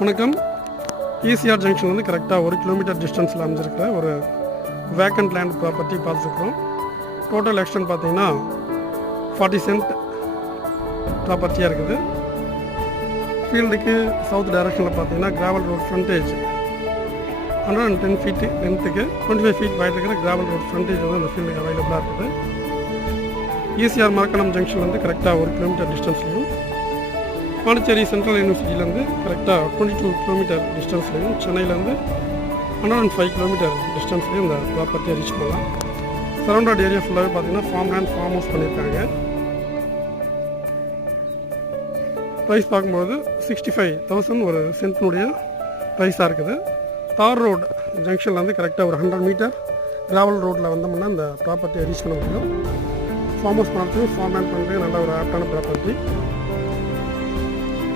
வணக்கம். ECR junction வந்து கரெக்டாக 1 கிலோமீட்டர் டிஸ்டன்ஸில் அமைஞ்சிருக்கிற ஒரு வேக்கண்ட் லேண்ட் ப்ராப்பர்ட்டி பார்த்துருக்குறோம். டோட்டல் எக்ஸ்டென்ட் பார்த்தீங்கன்னா 40 சென்ட் ப்ராப்பர்ட்டியாக இருக்குது. ஃபீல்டுக்கு சவுத் டைரக்ஷனில் பார்த்தீங்கன்னா கிராவல் ரோட் ஃப்ரண்டேஜ் 110 ஃபீட் லென்த்துக்கு 25 ஃபீட் வைட் இருக்கிற கிராவல் ரோட் ஃப்ரண்டேஜ் வந்து அந்த ஃபீல்டுக்கு அவைலபிளாக இருக்குது. ஈசிஆர் மரக்கணம் ஜங்ஷன் வந்து கரெக்டாக 1 கிலோமீட்டர் டிஸ்டன்ஸ்லையும், பாண்டிச்சேரி சென்ட்ரல் யூனிவர்சிட்டியிலேருந்து கரெக்டாக 22 கிலோமீட்டர் டிஸ்டன்ஸ்லையும், சென்னையிலேருந்து 105 கிலோமீட்டர் டிஸ்டன்ஸ்லையும் இந்த ப்ராப்பர்ட்டியை ரீச் பண்ணலாம். சரௌண்டட் ஏரியா ஃபுல்லாகவே பார்த்தீங்கன்னா ஃபார்ம் லேண்ட் ஃபார்ம் ஹவுஸ் பண்ணியிருக்காங்க. ப்ரைஸ் பார்க்கும்போது 65,000 ஒரு சென்ட்னுடைய ப்ரைஸாக இருக்குது. தார் ரோடு ஜங்ஷன்லேருந்து கரெக்டாக ஒரு 100 மீட்டர் கிராவல் ரோட்டில் வந்தோம்னா இந்த ப்ராப்பர்ட்டியை ரீச் பண்ண முடியும். ஃபார்ம் ஹவுஸ் பண்ணுறதுக்கு ஃபார்ம் லேண்ட் பண்ணுறதுக்கு நல்ல ஒரு ஆப்டான ப்ராப்பர்ட்டி.